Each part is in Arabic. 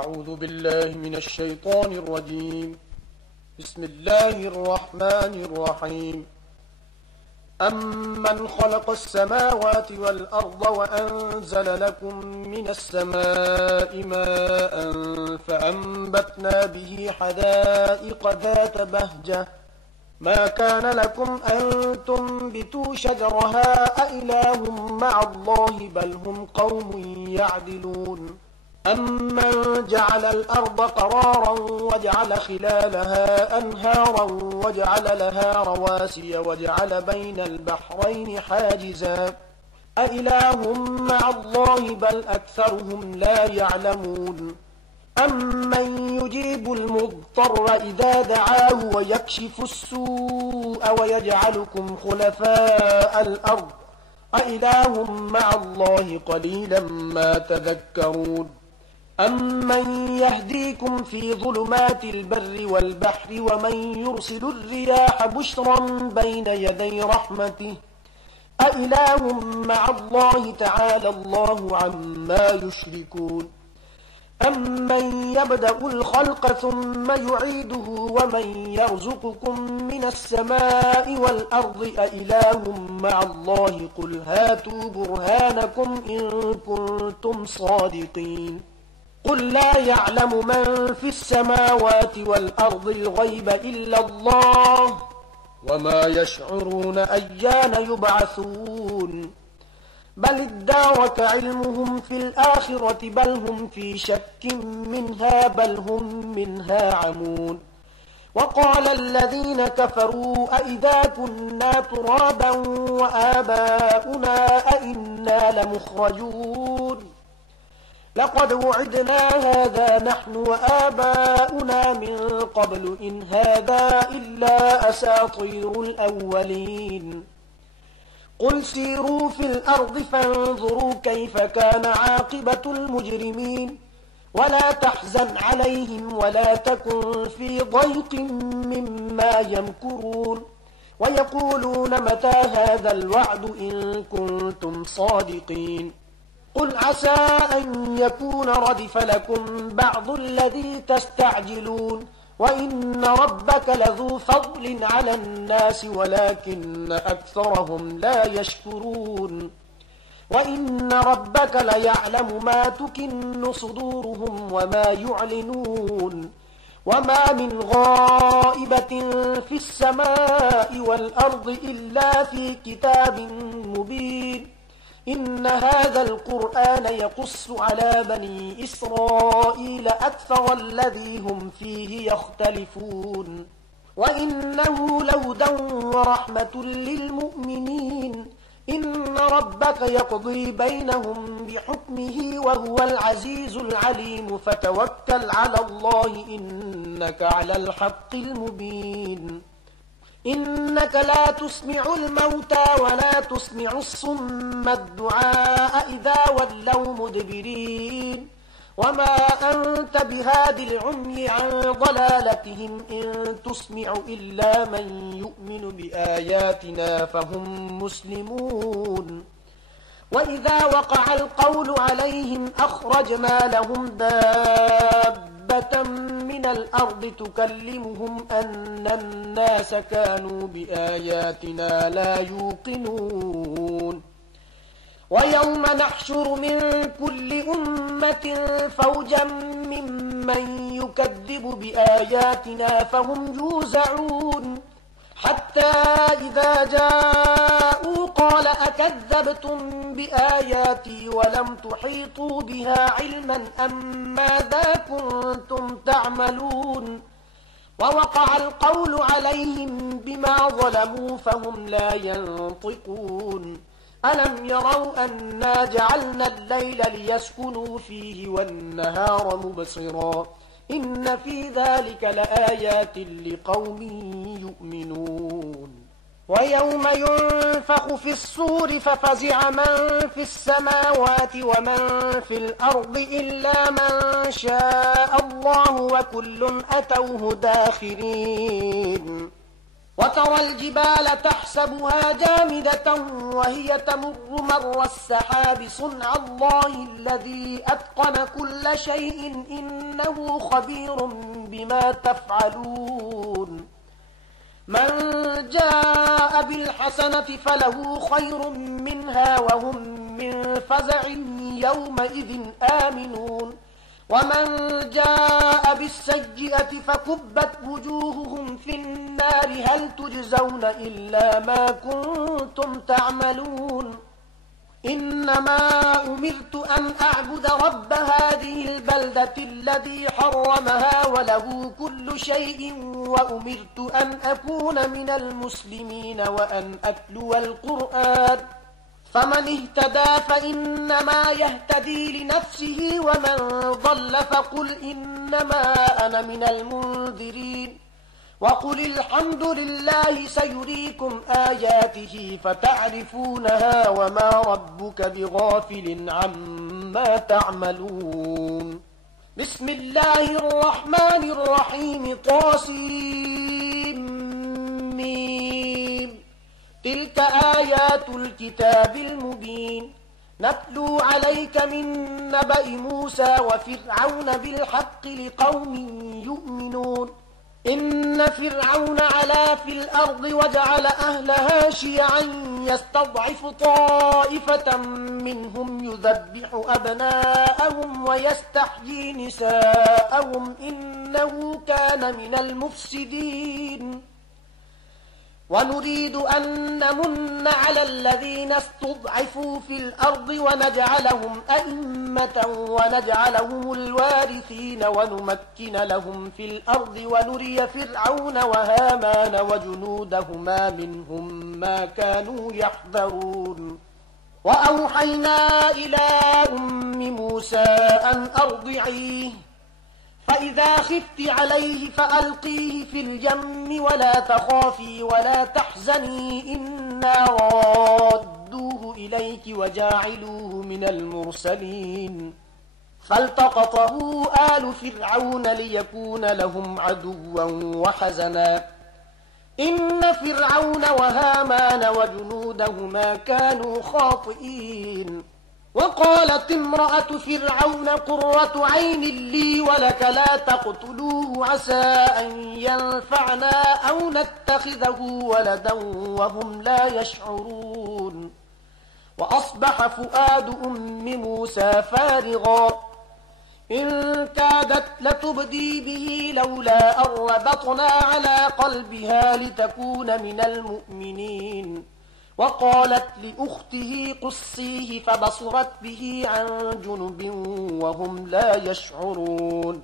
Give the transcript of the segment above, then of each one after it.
أعوذ بالله من الشيطان الرجيم. بسم الله الرحمن الرحيم. أمن خلق السماوات والأرض وأنزل لكم من السماء ماء فأنبتنا به حدائق ذات بهجة ما كان لكم أن تنبتوا شجرها أإله مع الله بل هم قوم يعدلون. أمن جعل الأرض قرارا وجعل خلالها أنهارا وجعل لها رواسي وجعل بين البحرين حاجزا أإله مع الله بل أكثرهم لا يعلمون. أمن يجيب المضطر إذا دعاه ويكشف السوء ويجعلكم خلفاء الأرض أإله مع الله قليلا ما تذكرون. أمن يهديكم في ظلمات البر والبحر ومن يرسل الرياح بشرا بين يدي رحمته أإله مع الله تعالى الله عما يشركون. أمن يبدأ الخلق ثم يعيده ومن يرزقكم من السماء والأرض أإله مع الله قل هاتوا برهانكم إن كنتم صادقين. قل لا يعلم من في السماوات والأرض الغيب إلا الله وما يشعرون أيان يبعثون. بل ادارك علمهم في الآخرة بل هم في شك منها بل هم منها عمون. وقال الذين كفروا أئذا كنا ترابا وآباؤنا أئنا لمخرجون لقد وعدنا هذا نحن وآباؤنا من قبل إن هذا إلا أساطير الأولين. قل سيروا في الأرض فانظروا كيف كان عاقبة المجرمين ولا تحزن عليهم ولا تكن في ضيق مما يمكرون. ويقولون متى هذا الوعد إن كنتم صادقين. قل عسى أن يكون ردف لكم بعض الذي تستعجلون وإن ربك لذو فضل على الناس ولكن أكثرهم لا يشكرون. وإن ربك ليعلم ما تكن صدورهم وما يعلنون. وما من غائبة في السماء والأرض إلا في كتاب مبين. إن هذا القرآن يقص على بني إسرائيل أكثر الذي هم فيه يختلفون وإنه لهدى ورحمة للمؤمنين. إن ربك يقضي بينهم بحكمه وهو العزيز العليم فتوكل على الله إنك على الحق المبين. إنك لا تسمع الموتى ولا تسمع الصم الدعاء إذا ولوا مدبرين. وما أنت بهاد العمي عن ضلالتهم إن تسمع إلا من يؤمن بآياتنا فهم مسلمون. وإذا وقع القول عليهم أخرجنا لهم دابة من الأرض تكلمهم أن الناس كانوا بآياتنا لا يوقنون. ويوم نحشر من كل أمة فوجا ممن يكذب بآياتنا فهم يوزعون حتى إذا جاءوا قال أكذبتم بآياتي ولم تحيطوا بها علما أم ماذا كنتم تعملون. ووقع القول عليهم بما ظلموا فهم لا ينطقون. ألم يروا أنا جعلنا الليل ليسكنوا فيه والنهار مبصرا إن في ذلك لآيات لقوم يؤمنون. ويوم ينفخ في الصور ففزع من في السماوات ومن في الأرض إلا من شاء الله وكل أتوه داخرين. وترى الجبال تحسبها جامدة وهي تمر مر السحاب صنع الله الذي أتقن كل شيء إنه خبير بما تفعلون من جاء بالحسنة فله خير منها وهم من فزع يومئذ آمنون ومن جاء بالسيئة فكبت وجوههم في النار هل تجزون إلا ما كنتم تعملون إنما أمرت أن أعبد رب هذه البلدة الذي حرمها وله كل شيء وأمرت أن أكون من المسلمين وأن أتلو القرآن فمن اهتدى فإنما يهتدي لنفسه ومن ضل فقل إنما أنا من المنذرين وقل الحمد لله سيريكم آياته فتعرفونها وما ربك بغافل عما تعملون بسم الله الرحمن الرحيم طاسيم تلك آيات الكتاب المبين نتلو عليك من نبأ موسى وفرعون بالحق لقوم يؤمنون إن فرعون علا في الأرض وجعل أهلها شيعا يستضعف طائفة منهم يذبح أبناءهم ويستحيي نساءهم إنه كان من المفسدين ونريد أن نمن على الذين استضعفوا في الأرض ونجعلهم أئمة ونجعلهم الوارثين ونمكن لهم في الأرض ونري فرعون وهامان وجنودهما منهم ما كانوا يحذرون وأوحينا إلى أم موسى أن أرضعيه فإذا خفت عليه فألقيه في اليم ولا تخافي ولا تحزني إنا رادوه إليك وجاعلوه من المرسلين فالتقطه آل فرعون ليكون لهم عدوا وحزنا إن فرعون وهامان وجنودهما كانوا خاطئين وقالت امرأة فرعون قرة عين لي ولك لا تقتلوه عسى أن ينفعنا أو نتخذه ولدا وهم لا يشعرون وأصبح فؤاد أم موسى فارغا إن كادت لتبدي به لولا أن ربطنا على قلبها لتكون من المؤمنين وقالت لأخته قصيه فبصرت به عن جنب وهم لا يشعرون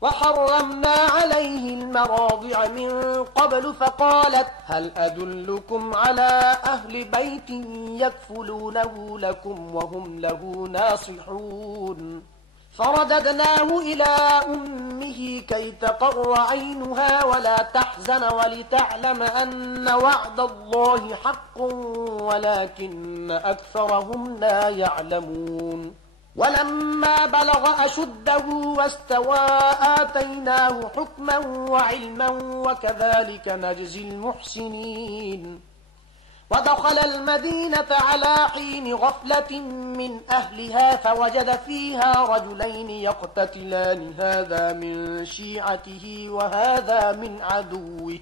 وحرمنا عليه المراضع من قبل فقالت هل أدلكم على أهل بيت يكفلونه لكم وهم له ناصحون فرددناه إلى أمه كي تقر عينها ولا تحزن ولتعلم أن وعد الله حق ولكن أكثرهم لا يعلمون ولما بلغ أشده واستوى آتيناه حكما وعلما وكذلك نجزي المحسنين ودخل المدينة على حين غفلة من أهلها فوجد فيها رجلين يقتتلان هذا من شيعته وهذا من عدوه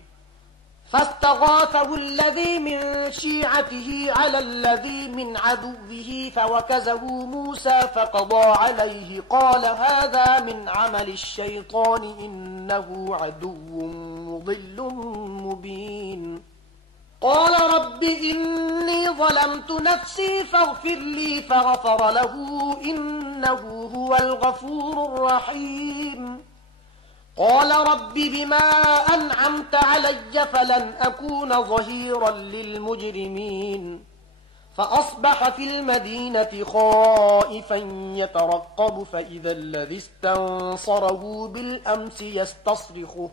فاستغاثه الذي من شيعته على الذي من عدوه فوكزه موسى فقضى عليه قال هذا من عمل الشيطان إنه عدو مضل مبين قال رب إني ظلمت نفسي فاغفر لي فغفر له إنه هو الغفور الرحيم قال رب بما أنعمت علي فلن أكون ظهيرا للمجرمين فأصبح في المدينة خائفا يترقب فإذا الذي استنصره بالأمس يستصرخه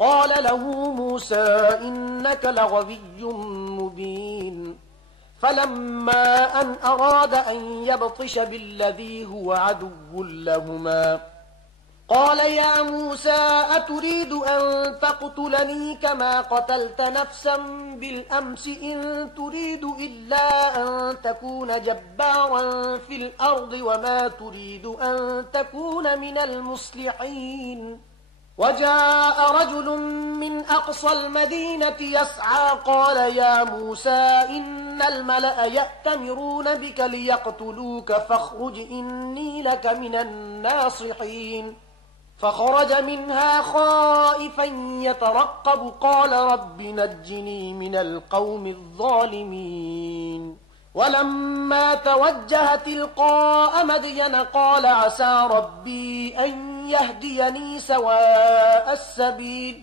قال له موسى إنك لغوي مبين فلما أن أراد أن يبطش بالذي هو عدو لهما قال يا موسى أتريد أن تقتلني كما قتلت نفسا بالأمس إن تريد إلا أن تكون جبارا في الأرض وما تريد أن تكون من المصلحين وجاء رجل من أقصى المدينة يسعى قال يا موسى إن الملأ يأتمرون بك ليقتلوك فاخرج إني لك من الناصحين فخرج منها خائفا يترقب قال رب نجني من القوم الظالمين ولما توجه تلقاء مدين قال عسى ربي أن يهديني سواء السبيل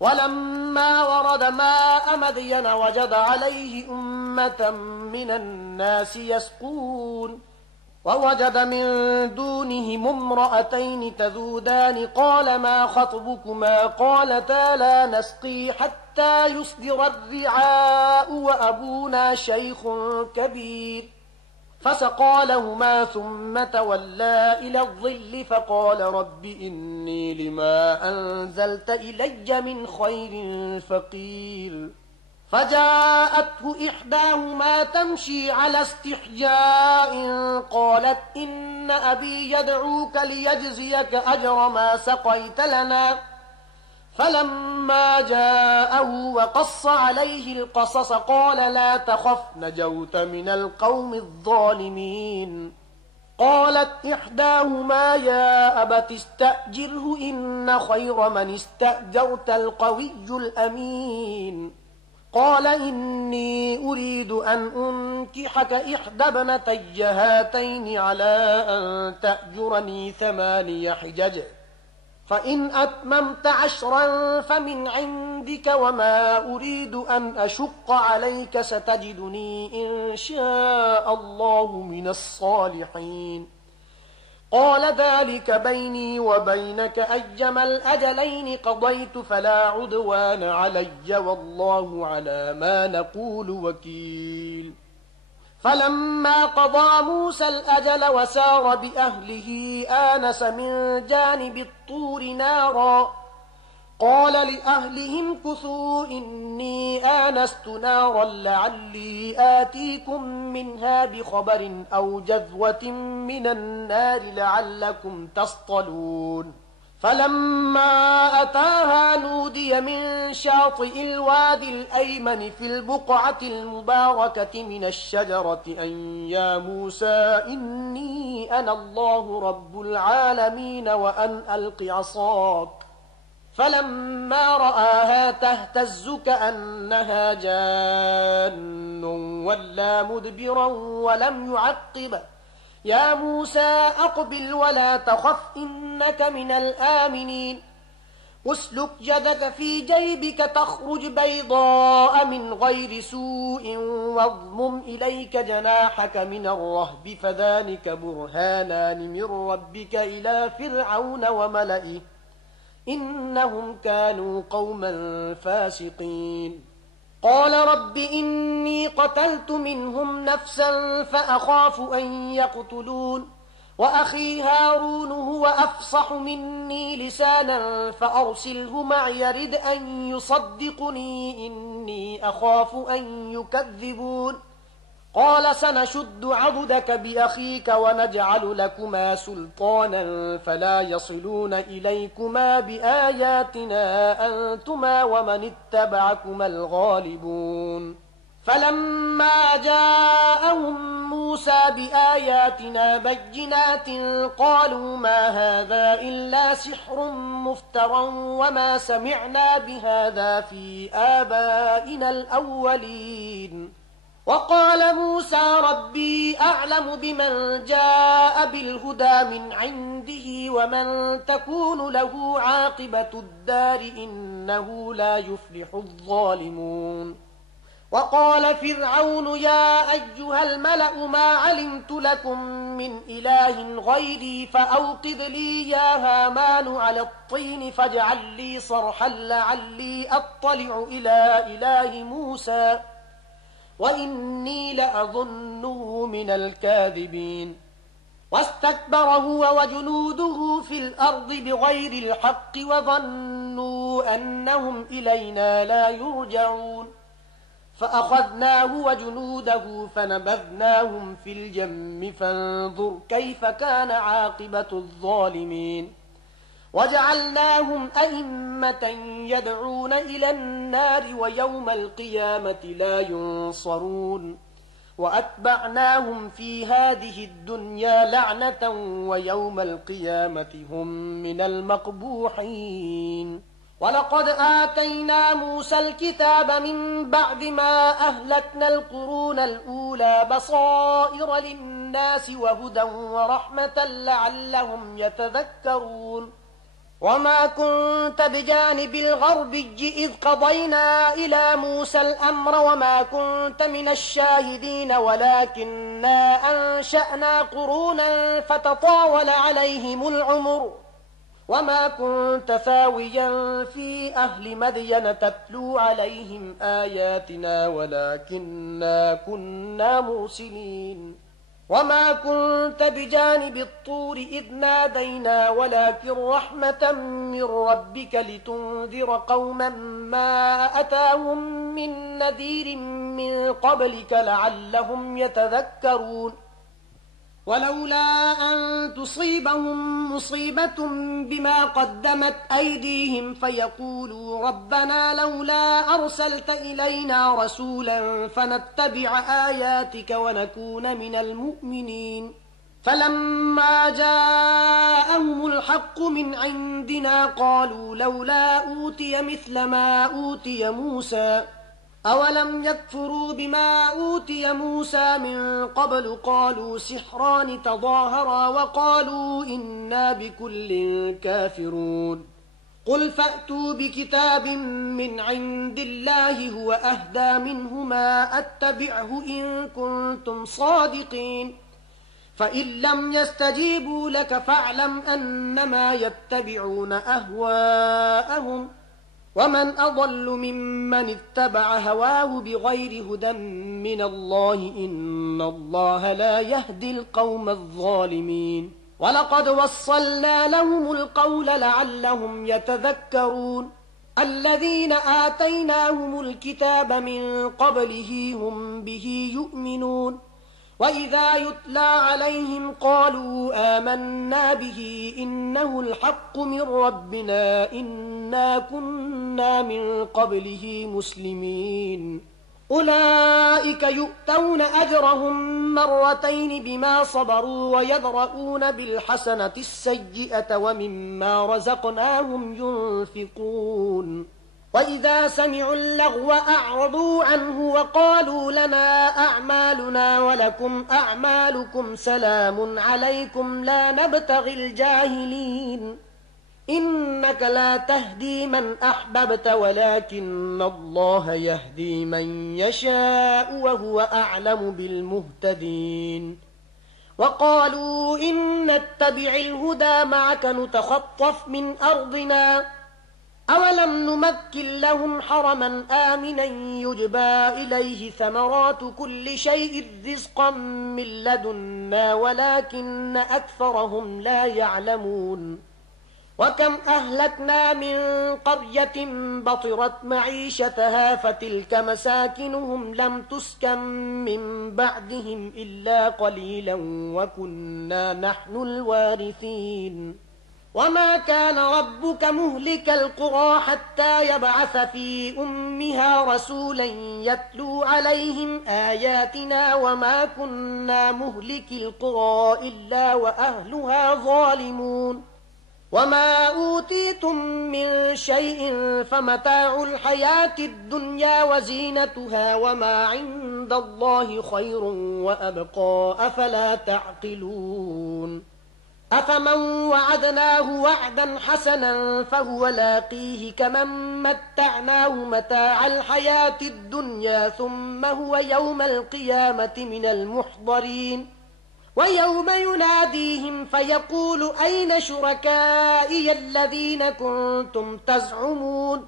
ولما ورد ماء مدين وجد عليه أمة من الناس يسقون ووجد من دونهم امرأتين تذودان قال ما خطبكما قالتا لا نسقي حتى يصدر الرعاء وأبونا شيخ كبير فسقى لهما ثم تولى إلى الظل فقال رب إني لما أنزلت إلي من خير فقير فجاءته إحداهما تمشي على استحياء قالت إن أبي يدعوك ليجزيك أجر ما سقيت لنا فلما جاءه وقص عليه القصص قال لا تخف نجوت من القوم الظالمين قالت إحداهما يا أبت استأجره إن خير من استأجرت القوي الأمين قال إني أريد أن أنكحك إحدى ابنتي هاتين على أن تأجرني 8 حجج فإن أتممت 10 فمن عندك وما أريد أن أشق عليك ستجدني إن شاء الله من الصالحين قال ذلك بيني وبينك أيما الأجلين قضيت فلا عدوان علي والله على ما نقول وكيل فلما قضى موسى الأجل وسار بأهله آنس من جانب الطور نارا قال لأهلهم كثوا إني آنست نارا لعلي آتيكم منها بخبر أو جذوة من النار لعلكم تصطلون فلما أتاها نودي من شاطئ الوادي الأيمن في البقعة المباركة من الشجرة أن يا موسى إني أنا الله رب العالمين وأن ألق عصاك فلما رآها تهتز كأنها جان ولا مدبرا ولم يعقب يا موسى أقبل ولا تخف إنك من الآمنين اسلك يدك في جيبك تخرج بيضاء من غير سوء واضمم إليك جناحك من الرهب فذلك برهانان من ربك إلى فرعون وملئه إنهم كانوا قوما فاسقين قال رب إني قتلت منهم نفسا فأخاف أن يقتلون وأخي هارون هو أفصح مني لسانا فأرسله معي يرد أن يصدقني إني أخاف أن يكذبون قال سنشد عضدك بأخيك ونجعل لكما سلطانا فلا يصلون إليكما بآياتنا أنتما ومن اتبعكما الغالبون فلما جاءهم موسى بآياتنا بينات قالوا ما هذا إلا سحر مفترى وما سمعنا بهذا في آبائنا الأولين وقال موسى ربي أعلم بمن جاء بالهدى من عنده ومن تكون له عاقبة الدار إنه لا يفلح الظالمون وقال فرعون يا أيها الملأ ما علمت لكم من إله غيري فأوقد لي يا هامان على الطين فاجعل لي صرحا لعلي أطلع إلى إله موسى وإني لأظنه من الكاذبين واستكبر هو وجنوده في الأرض بغير الحق وظنوا أنهم إلينا لا يرجعون فأخذناه وجنوده فنبذناهم في الجم فانظر كيف كان عاقبة الظالمين وجعلناهم أئمة يدعون إلى النار ويوم القيامة لا ينصرون وأتبعناهم في هذه الدنيا لعنة ويوم القيامة هم من المقبوحين ولقد آتينا موسى الكتاب من بعد ما أهلكنا القرون الأولى بصائر للناس وهدى ورحمة لعلهم يتذكرون وما كنت بجانب الغربي إذ قضينا إلى موسى الأمر وما كنت من الشاهدين ولكننا أنشأنا قرونا فتطاول عليهم العمر وما كنت ثاويا في أهل مدين تتلو عليهم آياتنا ولكننا كنا مرسلين وما كنت بجانب الطور إذ نادينا ولكن رحمة من ربك لتنذر قوما ما أتاهم من نذير من قبلك لعلهم يتذكرون ولولا أن تصيبهم مصيبة بما قدمت أيديهم فيقولوا ربنا لولا أرسلت إلينا رسولا فنتبع آياتك ونكون من المؤمنين فلما جاءهم الحق من عندنا قالوا لولا أوتي مثل ما أوتي موسى أولم يكفروا بما أوتي موسى من قبل قالوا سحران تظاهرا وقالوا إنا بكل كافرون قل فأتوا بكتاب من عند الله هو أهدى منهما أتبعه إن كنتم صادقين فإن لم يستجيبوا لك فاعلم أنما يتبعون أهواءهم ومن أضل ممن اتبع هواه بغير هدى من الله إن الله لا يهدي القوم الظالمين ولقد وصلنا لهم القول لعلهم يتذكرون الذين آتيناهم الكتاب من قبله هم به يؤمنون وإذا يتلى عليهم قالوا آمنا به إنه الحق من ربنا إنا كنا من قبله مسلمين أولئك يؤتون أجرهم مرتين بما صبروا ويدرؤون بالحسنة السيئة ومما رزقناهم ينفقون وإذا سمعوا اللغو أعرضوا عنه وقالوا لنا أعمالنا ولكم أعمالكم سلام عليكم لا نبتغي الجاهلين إنك لا تهدي من أحببت ولكن الله يهدي من يشاء وهو أعلم بالمهتدين وقالوا إن نتبع الهدى معك نتخطف من أرضنا أولم نمكن لهم حرما آمنا يجبى إليه ثمرات كل شيء رزقا من لدنا ولكن أكثرهم لا يعلمون وكم أهلكنا من قرية بطرت معيشتها فتلك مساكنهم لم تسكن من بعدهم إلا قليلا وكنا نحن الوارثين وما كان ربك مهلك القرى حتى يبعث في أمها رسولا يتلو عليهم آياتنا وما كنا مهلك القرى إلا وأهلها ظالمون وما أوتيتم من شيء فمتاع الحياة الدنيا وزينتها وما عند الله خير وأبقى أفلا تعقلون أفمن وعدناه وعدا حسنا فهو لاقيه كمن متعناه متاع الحياة الدنيا ثم هو يوم القيامة من المحضرين ويوم يناديهم فيقول أين شركائي الذين كنتم تزعمون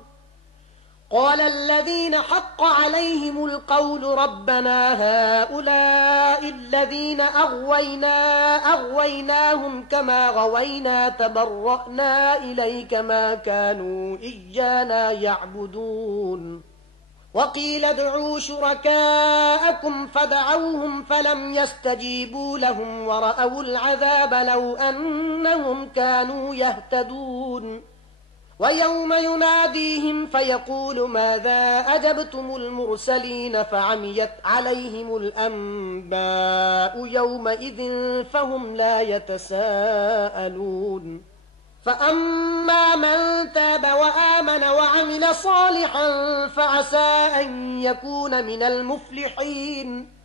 قال الذين حق عليهم القول ربنا هؤلاء الذين أغويناهم كما غوينا تبرأنا إليك ما كانوا إيانا يعبدون وقيل ادعوا شركاءكم فدعوهم فلم يستجيبوا لهم ورأوا العذاب لو أنهم كانوا يهتدون ويوم يناديهم فيقول ماذا أجبتم المرسلين فعميت عليهم الأنباء يومئذ فهم لا يتساءلون فأما من تاب وآمن وعمل صالحا فعسى أن يكون من المفلحين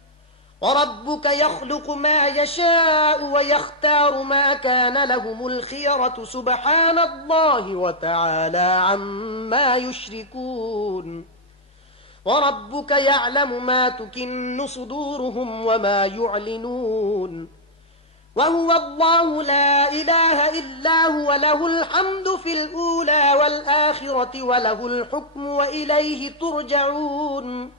وربك يخلق ما يشاء ويختار ما كان لهم الخيرة سبحان الله وتعالى عما يشركون وربك يعلم ما تكن صدورهم وما يعلنون وهو الله لا إله إلا هو له الحمد في الأولى والآخرة وله الحكم وإليه ترجعون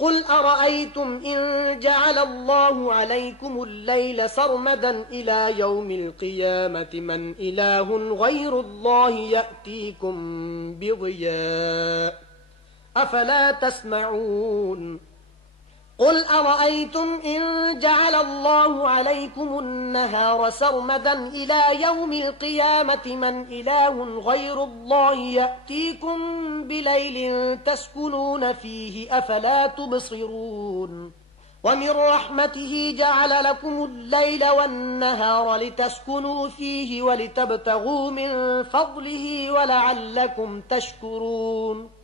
قل أرأيتم إن جعل الله عليكم الليل سرمدا إلى يوم القيامة من إله غير الله يأتيكم بضياء أفلا تسمعون قل أرأيتم إن جعل الله عليكم النهار سرمدا إلى يوم القيامة من إله غير الله يأتيكم بليل تسكنون فيه أفلا تبصرون ومن رحمته جعل لكم الليل والنهار لتسكنوا فيه ولتبتغوا من فضله ولعلكم تشكرون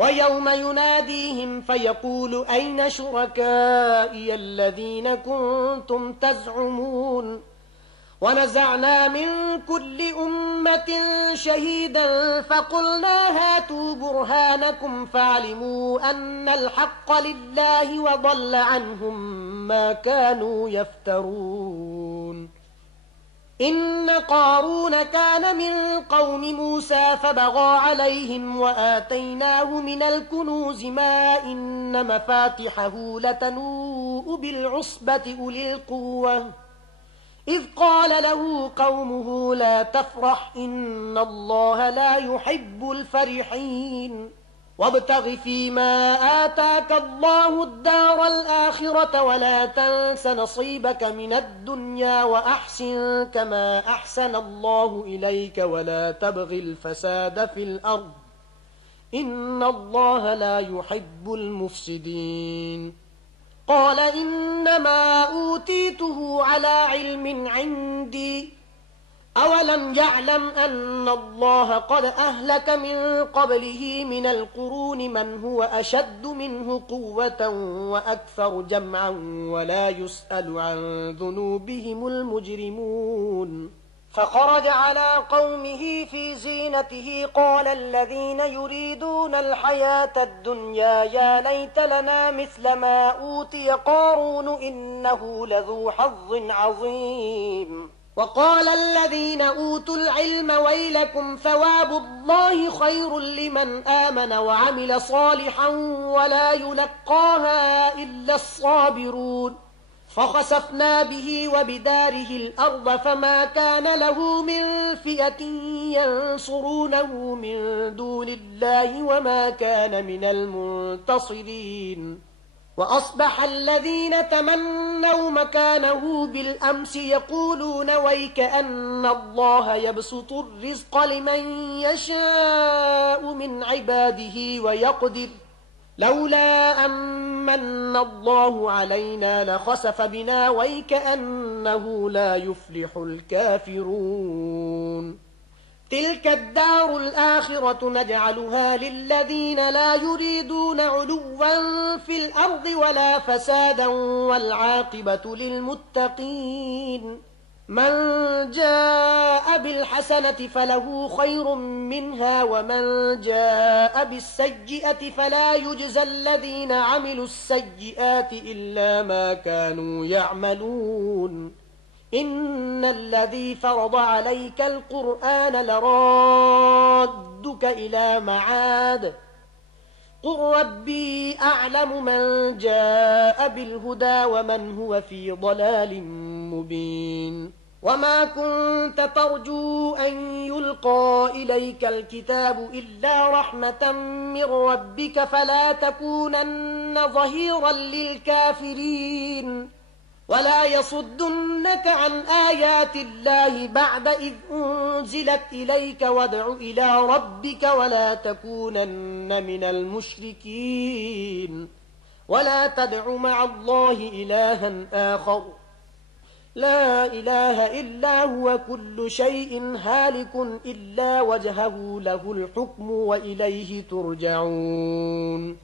ويوم يناديهم فيقول أين شركائي الذين كنتم تزعمون ونزعنا من كل أمة شهيدا فقلنا هاتوا برهانكم فعلموا أن الحق لله وضل عنهم ما كانوا يفترون إن قارون كان من قوم موسى فبغى عليهم وآتيناه من الكنوز ما إن مفاتحه لتنوء بالعصبة أولي القوة إذ قال له قومه لا تفرح إن الله لا يحب الفرحين وابتغ فيما آتاك الله الدار الآخرة ولا تنس نصيبك من الدنيا وأحسن كما أحسن الله إليك ولا تبغ الفساد في الأرض إن الله لا يحب المفسدين قال إنما أوتيته على علم عندي أولم يعلم أن الله قد أهلك من قبله من القرون من هو أشد منه قوة وأكثر جمعا ولا يسأل عن ذنوبهم المجرمون فخرج على قومه في زينته قال الذين يريدون الحياة الدنيا يا ليت لنا مثل ما أوتي قارون إنه لذو حظ عظيم وقال الذين أوتوا العلم ويلكم ثواب الله خير لمن آمن وعمل صالحا ولا يلقاها إلا الصابرون فخسفنا به وبداره الأرض فما كان له من فئة ينصرونه من دون الله وما كان من المنتصرين وأصبح الذين تمنوا مكانه بالأمس يقولون ويك أن الله يبسط الرزق لمن يشاء من عباده ويقدر لولا أمن الله علينا لخسف بنا ويك أنه لا يفلح الكافرون تلك الدار الآخرة نجعلها للذين لا يريدون علوا في الأرض ولا فسادا والعاقبة للمتقين من جاء بالحسنة فله خير منها ومن جاء بالسيئة فلا يجزى الذين عملوا السيئات إلا ما كانوا يعملون إن الذي فرض عليك القرآن لرادك إلى معاد قل ربي أعلم من جاء بالهدى ومن هو في ضلال مبين وما كنت ترجو أن يلقى إليك الكتاب إلا رحمة من ربك فلا تكونن ظهيرا للكافرين ولا يصدنك عن آيات الله بعد إذ أنزلت إليك وادع إلى ربك ولا تكونن من المشركين ولا تدع مع الله إلها آخر لا إله إلا هو كل شيء هالك إلا وجهه له الحكم وإليه ترجعون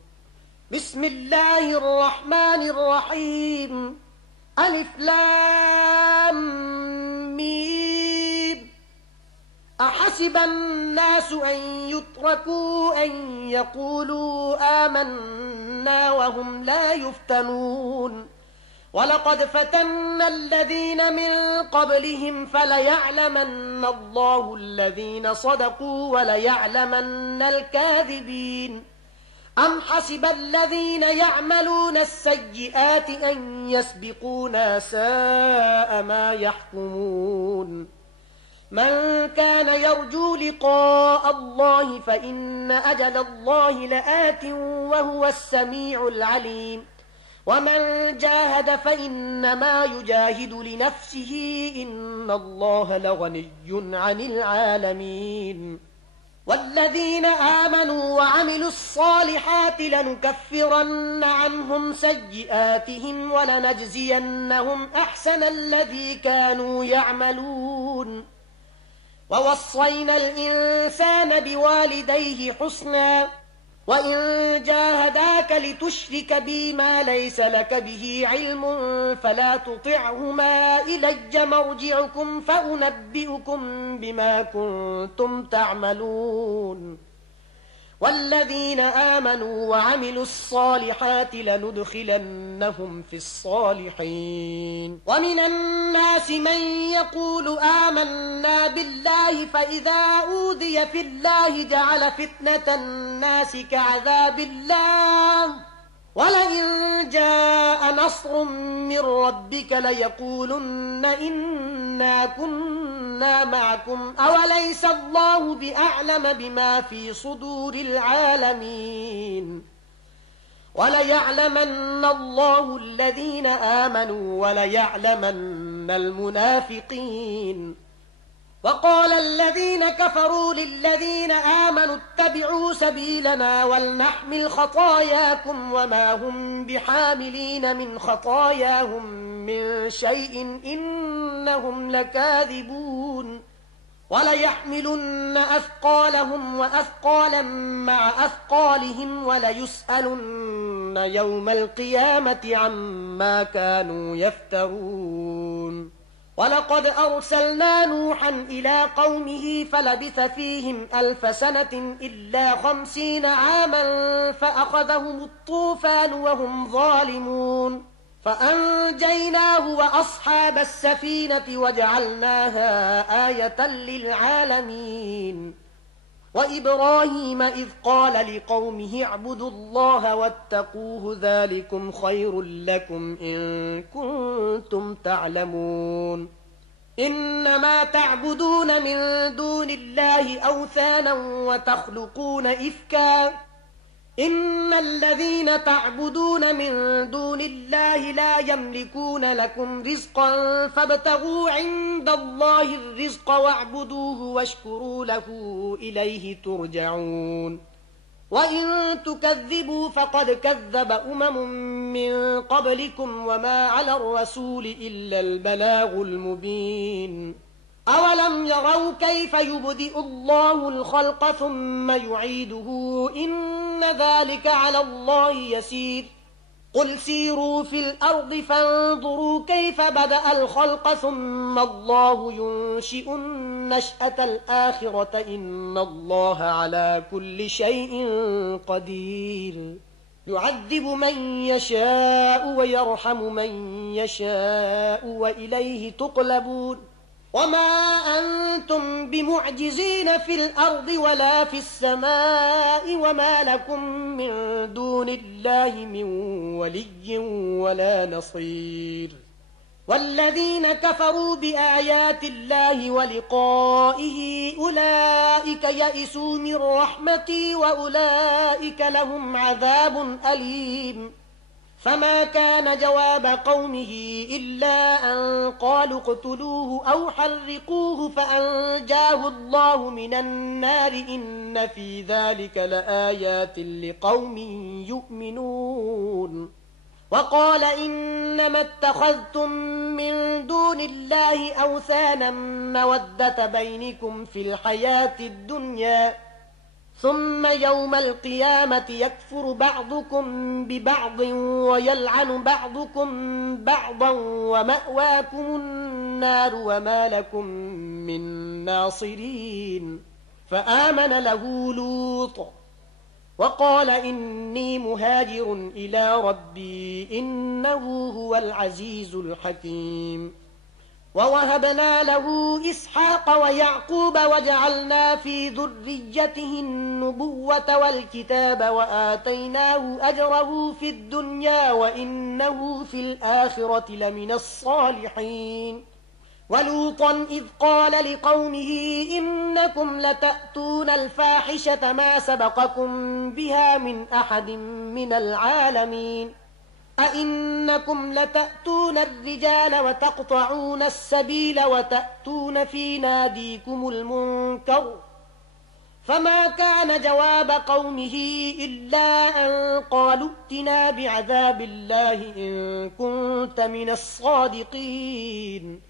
بسم الله الرحمن الرحيم ألف لام ميم أحسب الناس أن يتركوا أن يقولوا آمنا وهم لا يفتنون ولقد فتنا الذين من قبلهم فليعلمن الله الذين صدقوا وليعلمن الكاذبين أم حسب الذين يعملون السيئات أن يسبقونا ساء ما يحكمون من كان يرجو لقاء الله فإن أجل الله لآت وهو السميع العليم ومن جاهد فإنما يجاهد لنفسه إن الله لغني عن العالمين والذين آمنوا وعملوا الصالحات لنكفرن عنهم سيئاتهم ولنجزينهم أحسن الذي كانوا يعملون ووصينا الإنسان بوالديه حسنا وإن جاهداك لتشرك بي ما ليس لك به علم فلا تطعهما إلي مرجعكم فأنبئكم بما كنتم تعملون والذين آمنوا وعملوا الصالحات لندخلنهم في الصالحين ومن الناس من يقول آمنا بالله فإذا أوذي في الله جعل فتنة الناس كعذاب الله ولئن جاء نصر من ربك ليقولن إنا كنا معكم أوليس الله بأعلم بما في صدور العالمين وليعلمن الله الذين آمنوا وليعلمن المنافقين وقال الذين كفروا للذين آمنوا اتبعوا سبيلنا ولنحمل خطاياكم وما هم بحاملين من خطاياهم من شيء إنهم لكاذبون وليحملن أثقالهم وأثقالا مع أثقالهم وليسألن يوم القيامة عما كانوا يفترون ولقد أرسلنا نوحا إلى قومه فلبث فيهم 1000 سنة إلا 50 عاما فأخذهم الطوفان وهم ظالمون فأنجيناه وأصحاب السفينة وجعلناها آية للعالمين وإبراهيم إذ قال لقومه اعبدوا الله واتقوه ذلكم خير لكم إن كنتم تعلمون إنما تعبدون من دون الله أوثانا وتخلقون إفكا إن الذين تعبدون من دون الله لا يملكون لكم رزقا فابتغوا عند الله الرزق واعبدوه واشكروا له إليه ترجعون وإن تكذبوا فقد كذب من قبلكم وما على الرسول إلا البلاغ المبين أولم يروا كيف يبدئ الله الخلق ثم يعيده إن ذلك على الله يسير قل سيروا في الأرض فانظروا كيف بدأ الخلق ثم الله ينشئ النشأة الآخرة إن الله على كل شيء قدير يعذب من يشاء ويرحم من يشاء وإليه تقلبون وما أنتم بمعجزين في الأرض ولا في السماء وما لكم من دون الله من ولي ولا نصير والذين كفروا بآيات الله ولقائه أولئك يئسوا من رحمتي وأولئك لهم عذاب أليم فما كان جواب قومه إلا أن قالوا اقتلوه أو حرقوه فأنجاه الله من النار إن في ذلك لآيات لقوم يؤمنون وقال إنما اتخذتم من دون الله أوثانا مودة بينكم في الحياة الدنيا ثم يوم القيامة يكفر بعضكم ببعض ويلعن بعضكم بعضا ومأواكم النار وما لكم من ناصرين فآمن له لوط وقال إني مهاجر إلى ربي إنه هو العزيز الحكيم ووهبنا له إسحاق ويعقوب وجعلنا في ذريته النبوة والكتاب وآتيناه أجره في الدنيا وإنه في الآخرة لمن الصالحين ولوطا إذ قال لقومه إنكم لتأتون الفاحشة ما سبقكم بها من أحد من العالمين أئنكم لتأتون الرجال وتقطعون السبيل وتأتون في ناديكم المنكر فما كان جواب قومه إلا أن قالوا ائتنا بعذاب الله إن كنت من الصادقين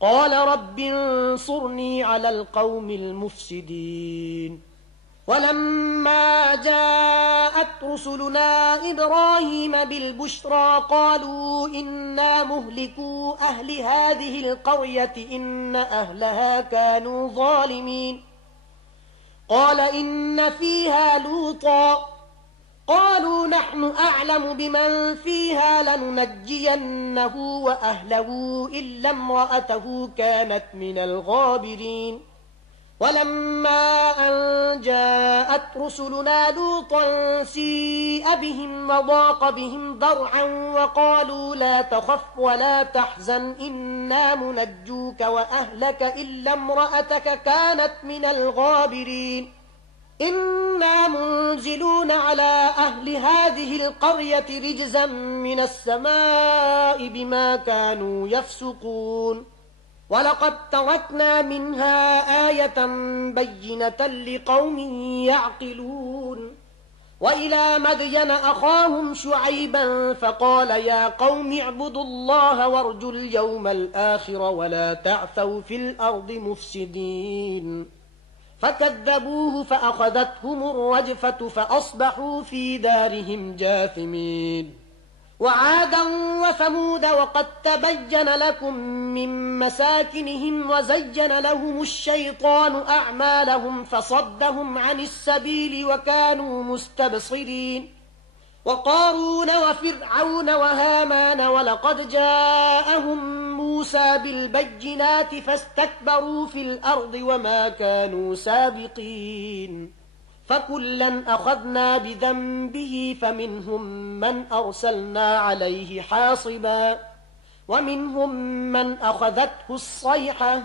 قال رب انصرني على القوم المفسدين ولما جاءت رسلنا إبراهيم بالبشرى قالوا إنا مهلكو أهل هذه القرية إن أهلها كانوا ظالمين قال إن فيها لوطا قالوا نحن أعلم بمن فيها لننجينه وأهله إلا امرأته كانت من الغابرين ولما أن جاءت رسلنا لوطا سيء بهم وضاق بهم ضرعا وقالوا لا تخف ولا تحزن إنا منجوك وأهلك إلا امرأتك كانت من الغابرين إنا منزلون على أهل هذه القرية رجزا من السماء بما كانوا يفسقون ولقد تركنا منها آية بينة لقوم يعقلون وإلى مدين أخاهم شعيبا فقال يا قوم اعبدوا الله وارجوا اليوم الآخر ولا تعثوا في الأرض مفسدين فكذبوه فأخذتهم الرجفة فأصبحوا في دارهم جاثمين وعادا وثمود وقد تبين لكم من مساكنهم وزين لهم الشيطان أعمالهم فصدهم عن السبيل وكانوا مستبصرين وقارون وفرعون وهامان ولقد جاءهم موسى بالبينات فاستكبروا في الأرض وما كانوا سابقين فكلا أخذنا بذنبه فمنهم من أرسلنا عليه حاصبا ومنهم من أخذته الصيحة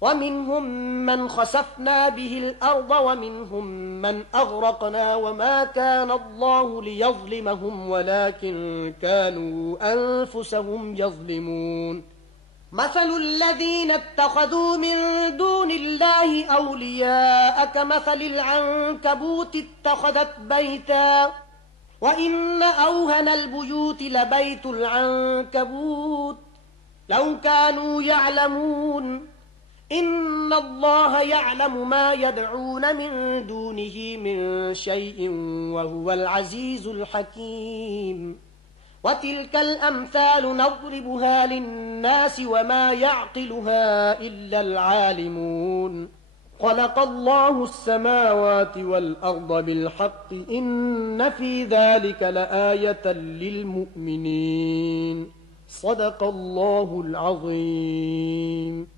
ومنهم من خسفنا به الأرض ومنهم من أغرقنا وما كان الله ليظلمهم ولكن كانوا أنفسهم يظلمون مثل الذين اتخذوا من دون الله أولياء كمثل العنكبوت اتخذت بيتا وإن أوهن البيوت لبيت العنكبوت لو كانوا يعلمون إن الله يعلم ما يدعون من دونه من شيء وهو العزيز الحكيم وتلك الأمثال نضربها للناس وما يعقلها إلا العالمون خلق الله السماوات والأرض بالحق إن في ذلك لآية للمؤمنين صدق الله العظيم.